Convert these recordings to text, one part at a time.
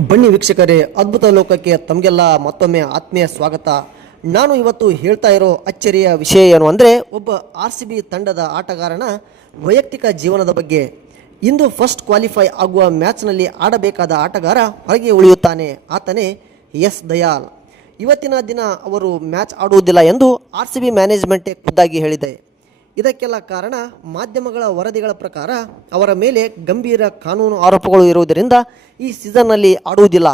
ಬನ್ನಿ ವೀಕ್ಷಕರೇ, ಅದ್ಭುತ ಲೋಕಕ್ಕೆ ತಮಗೆಲ್ಲ ಮತ್ತೊಮ್ಮೆ ಆತ್ಮೀಯ ಸ್ವಾಗತ. ನಾನು ಇವತ್ತು ಹೇಳ್ತಾ ಇರೋ ಅಚ್ಚರಿಯ ವಿಷಯ ಏನು ಅಂದರೆ, ಒಬ್ಬ RCB ತಂಡದ ಆಟಗಾರನ ವೈಯಕ್ತಿಕ ಜೀವನದ ಬಗ್ಗೆ. ಇಂದು ಫಸ್ಟ್ ಕ್ವಾಲಿಫೈ ಆಗುವ ಮ್ಯಾಚ್ನಲ್ಲಿ ಆಡಬೇಕಾದ ಆಟಗಾರ ಹೊರಗೆ ಉಳಿಯುತ್ತಾನೆ. ಆತನೇ ಎಸ್ ದಯಾಲ್. ಇವತ್ತಿನ ದಿನ ಅವರು ಮ್ಯಾಚ್ ಆಡುವುದಿಲ್ಲ ಎಂದು RCB ಮ್ಯಾನೇಜ್ಮೆಂಟೇ ಖುದ್ದಾಗಿ ಹೇಳಿದೆ. ಇದಕ್ಕೆಲ್ಲ ಕಾರಣ ಮಾಧ್ಯಮಗಳ ವರದಿಗಳ ಪ್ರಕಾರ ಅವರ ಮೇಲೆ ಗಂಭೀರ ಕಾನೂನು ಆರೋಪಗಳು ಇರುವುದರಿಂದ ಈ ಸೀಸನ್ನಲ್ಲಿ ಆಡುವುದಿಲ್ಲ.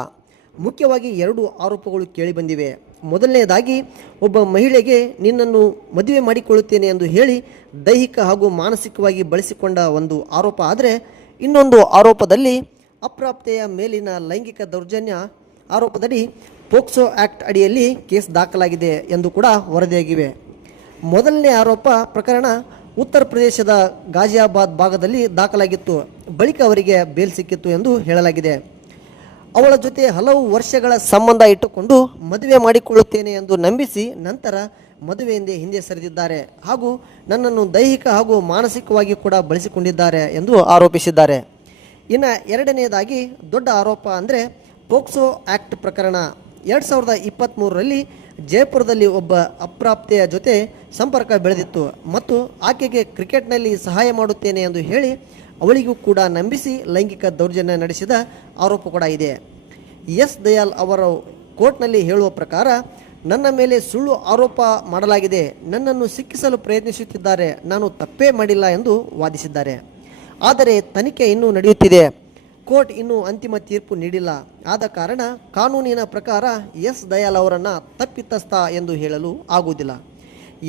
ಮುಖ್ಯವಾಗಿ 2 ಆರೋಪಗಳು ಕೇಳಿಬಂದಿವೆ. ಮೊದಲನೆಯದಾಗಿ, ಒಬ್ಬ ಮಹಿಳೆಗೆ ನಿನ್ನನ್ನು ಮದುವೆ ಮಾಡಿಕೊಳ್ಳುತ್ತೇನೆ ಎಂದು ಹೇಳಿ ದೈಹಿಕ ಹಾಗೂ ಮಾನಸಿಕವಾಗಿ ಬಳಸಿಕೊಂಡ ಒಂದು ಆರೋಪ. ಆದರೆ ಇನ್ನೊಂದು ಆರೋಪದಲ್ಲಿ ಅಪ್ರಾಪ್ತೆಯ ಮೇಲಿನ ಲೈಂಗಿಕ ದೌರ್ಜನ್ಯ ಆರೋಪದಡಿ ಪೋಕ್ಸೋ ಆ್ಯಕ್ಟ್ ಅಡಿಯಲ್ಲಿ ಕೇಸ್ ದಾಖಲಾಗಿದೆ ಎಂದು ಕೂಡ ವರದಿಯಾಗಿವೆ. ಮೊದಲನೇ ಆರೋಪ ಪ್ರಕರಣ ಉತ್ತರ ಪ್ರದೇಶದ ಗಾಜಿಯಾಬಾದ್ ಭಾಗದಲ್ಲಿ ದಾಖಲಾಗಿತ್ತು. ಬಳಿಕ ಅವರಿಗೆ ಬೇಲ್ ಸಿಕ್ಕಿತ್ತು ಎಂದು ಹೇಳಲಾಗಿದೆ. ಅವಳ ಜೊತೆ ಹಲವು ವರ್ಷಗಳ ಸಂಬಂಧ ಇಟ್ಟುಕೊಂಡು ಮದುವೆ ಮಾಡಿಕೊಳ್ಳುತ್ತೇನೆ ಎಂದು ನಂಬಿಸಿ ನಂತರ ಮದುವೆಯಿಂದ ಹಿಂದೆ ಸರಿದಿದ್ದಾರೆ ಹಾಗೂ ನನ್ನನ್ನು ದೈಹಿಕ ಹಾಗೂ ಮಾನಸಿಕವಾಗಿ ಕೂಡ ಬಳಸಿಕೊಂಡಿದ್ದಾರೆ ಎಂದು ಆರೋಪಿಸಿದ್ದಾರೆ. ಇನ್ನು ಎರಡನೆಯದಾಗಿ ದೊಡ್ಡ ಆರೋಪ ಅಂದರೆ ಪೋಕ್ಸೋ ಆ್ಯಕ್ಟ್ ಪ್ರಕರಣ. 2023ರಲ್ಲಿ ಜೈಪುರದಲ್ಲಿ ಒಬ್ಬ ಅಪ್ರಾಪ್ತೆಯ ಜೊತೆ ಸಂಪರ್ಕ ಬೆಳೆದಿತ್ತು ಮತ್ತು ಆಕೆಗೆ ಕ್ರಿಕೆಟ್ನಲ್ಲಿ ಸಹಾಯ ಮಾಡುತ್ತೇನೆ ಎಂದು ಹೇಳಿ ಅವಳಿಗೂ ಕೂಡ ನಂಬಿಸಿ ಲೈಂಗಿಕ ದೌರ್ಜನ್ಯ ನಡೆಸಿದ ಆರೋಪ ಕೂಡ ಇದೆ. ಎಸ್ ದಯಾಲ್ ಅವರು ಕೋರ್ಟ್ನಲ್ಲಿ ಹೇಳುವ ಪ್ರಕಾರ, ನನ್ನ ಮೇಲೆ ಸುಳ್ಳು ಆರೋಪ ಮಾಡಲಾಗಿದೆ, ನನ್ನನ್ನು ಸಿಕ್ಕಿಸಲು ಪ್ರಯತ್ನಿಸುತ್ತಿದ್ದಾರೆ, ನಾನು ತಪ್ಪೇ ಮಾಡಿಲ್ಲ ಎಂದು ವಾದಿಸಿದ್ದಾರೆ. ಆದರೆ ತನಿಖೆ ಇನ್ನೂ ನಡೆಯುತ್ತಿದೆ. ಕೋರ್ಟ್ ಇನ್ನೂ ಅಂತಿಮ ತೀರ್ಪು ನೀಡಿಲ್ಲ. ಆದ ಕಾರಣ ಕಾನೂನಿನ ಪ್ರಕಾರ ಎಸ್ ದಯಾಲ್ ಅವರನ್ನು ತಪ್ಪಿತಸ್ಥ ಎಂದು ಹೇಳಲು ಆಗುವುದಿಲ್ಲ.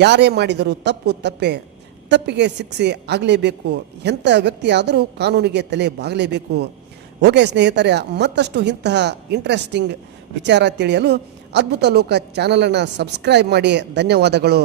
ಯಾರೇ ಮಾಡಿದರೂ ತಪ್ಪು ತಪ್ಪೇ, ತಪ್ಪಿಗೆ ಶಿಕ್ಷೆ ಆಗಲೇಬೇಕು. ಎಂಥ ವ್ಯಕ್ತಿಯಾದರೂ ಕಾನೂನಿಗೆ ತಲೆ ಬಾಗಲೇಬೇಕು. ಓಕೆ ಸ್ನೇಹಿತರೆ, ಮತ್ತಷ್ಟು ಇಂತಹ ಇಂಟ್ರೆಸ್ಟಿಂಗ್ ವಿಚಾರ ತಿಳಿಯಲು ಅದ್ಭುತ ಲೋಕ ಚಾನಲನ್ನು ಸಬ್ಸ್ಕ್ರೈಬ್ ಮಾಡಿ. ಧನ್ಯವಾದಗಳು.